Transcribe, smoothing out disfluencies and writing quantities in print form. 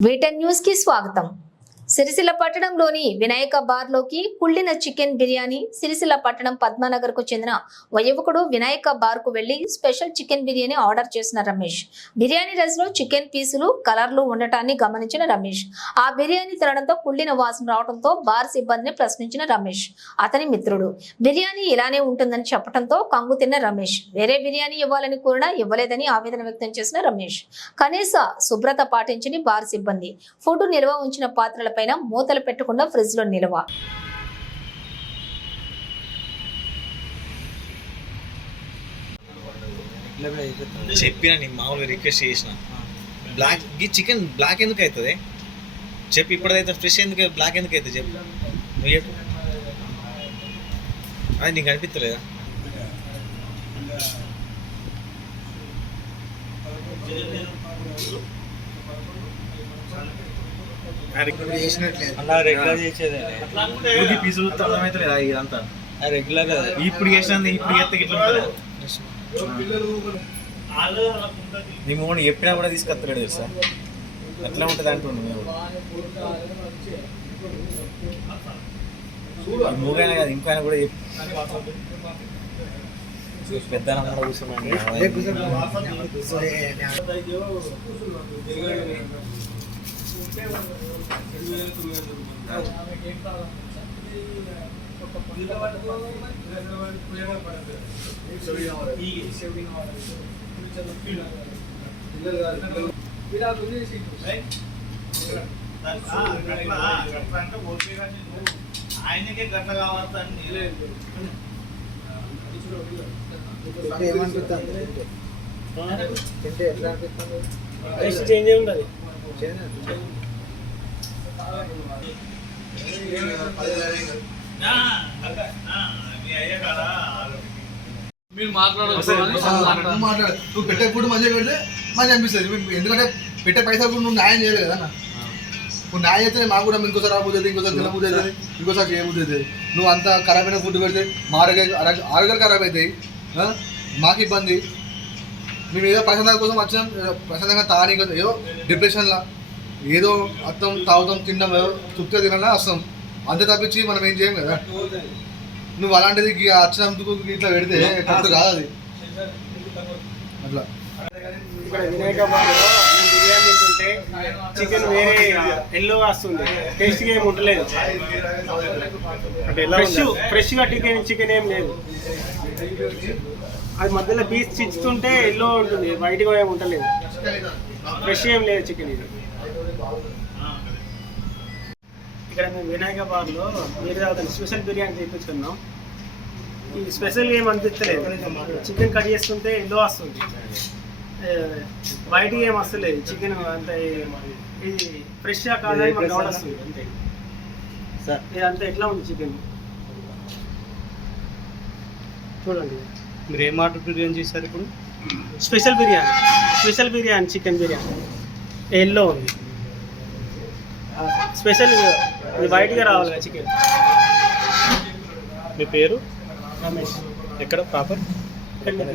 వీటెన్ news కి స్వాగతం. సిరిసిల్ల పట్టణంలోని వినాయక బార్ లోకి కుళ్ళిన చికెన్ బిర్యానీ. సిరిసిల్ల పట్టణం పద్మనగర్ కు చెందిన ఓ యువకుడు వినాయక బార్ కు వెళ్లి స్పెషల్ చికెన్ బిర్యానీ ఆర్డర్ చేసిన రమేష్ బిర్యానీ రైస్ లో చికెన్ పీసులు కలర్లు ఉండటాన్ని గమనించిన రమేష్ ఆ బిర్యానీ తినడంతో కుళ్ళిన వాసన రావడంతో బార్ సిబ్బందిని ప్రశ్నించిన రమేష్ అతని మిత్రుడు బిర్యానీ ఇలానే ఉంటుందని చెప్పడంతో కంగు తిన్న రమేష్ వేరే బిర్యానీ ఇవ్వాలని కోరినా ఇవ్వలేదని ఆవేదన వ్యక్తం చేసిన రమేష్ కనీస శుభ్రత పాటించని బార్ సిబ్బంది ఫుడ్ నిల్వ ఉంచిన పాత్రల పైన మూతలు పెట్టకుండా ఫ్రిడ్జ్ లో నిల్వ. చెప్పిన నీ మామూలుగా రిక్వెస్ట్ చేసిన బ్లాక్ ఈ చికెన్ బ్లాక్ ఎందుకు అవుతుంది చెప్పి ఇప్పుడైతే ఫ్రెష్ ఎందుకు బ్లాక్ ఎందుకు అవుతుంది చెప్పు నువ్వు చెప్పు అది నీకు అనిపిస్తలేదా పీసులు అర్థమవుతలేదా ఇదంతా రెగ్యులర్ ఇప్పుడు చేసినందుకు ఇప్పుడు చేస్తే ఇట్లా నీ మూడు ఎప్పుడైనా కూడా తీసుకొస్తలేడు తెలుసా ఎట్లా ఉంటుంది అంటుండు మూగైనా కాదు ఇంకైనా కూడా పెద్ద కూర్చున్నాను ఆయనకే గట్ల కావద్దని చేంజ్ ఉండదు మీరు మాట్లాడదు నువ్వు పెట్టే ఫుడ్ మంచిగా పెడితే మంచిగా అనిపిస్తుంది ఎందుకంటే పెట్టే పైసా కూడా నువ్వు న్యాయం చేయలేదు కదా నువ్వు న్యాయం చేస్తే మాకు కూడా ఇంకోసారి రాబోతుంది ఇంకోసారి తినబోతుంది అవుతుంది ఇంకోసారి చేయబోతుంది అవుతుంది నువ్వు అంత ఖరాబ్ అయిన ఫుడ్ పెడితే మా ఆరోగ్యాలు ఖరాబ్ అవుతాయి మాకు ఇబ్బంది మేము ఏదో ప్రశాంతత కోసం వచ్చినాం ప్రశాంతంగా తాని ఏదో డిప్రెషన్లా ఏదో అత్తం తాగుతాం తిన్నాం ఏదో తృప్తిగా తినాలా వస్తాం అంతే తప్పించి మనం ఏం చేయం కదా నువ్వు అలాంటిది వచ్చినందుకు ఇట్లా పెడితే కరెక్ట్ కాదు అది అట్లా ఇక్కడ వినాయక బార్లో బిర్యానీ తింటుంటే చికెన్ వేరే ఎల్లో వస్తుంది టేస్ట్గా ఏమి ఉండలేదు ఫ్రెష్గా చికెన్ ఏం లేదు అది మధ్యలో పీస్ చిచ్చుతుంటే ఎల్లో ఉంటుంది వైట్గా ఏమి ఉండలేదు ఫ్రెష్ ఏం లేదు చికెన్ ఇది ఇక్కడ మేము వినాయక బార్లో మీరు అతను స్పెషల్ బిర్యానీ చేయించుకున్నాం ఈ స్పెషల్ ఏం అనిపించలేదు చికెన్ కట్ చేస్తుంటే ఎల్లో వస్తుంది వైట్ ఏం వస్తలేదు చికెన్ అంత ఇది ఫ్రెష్గా కాదని మనకు డౌట్ వస్తుంది అంతే ఇదంతా ఎట్లా ఉంది చికెన్ చూడండి మీరు ఏం ఆర్డర్ బిర్యానీ చేశారు ఇప్పుడు special biryani chicken biryani yellow ఉంది స్పెషల్ ఇది వైట్గా రావాలి కదా చికెన్. మీ పేరు రమేష్ ఎక్కడ ప్రాపర్ ఇక్కడ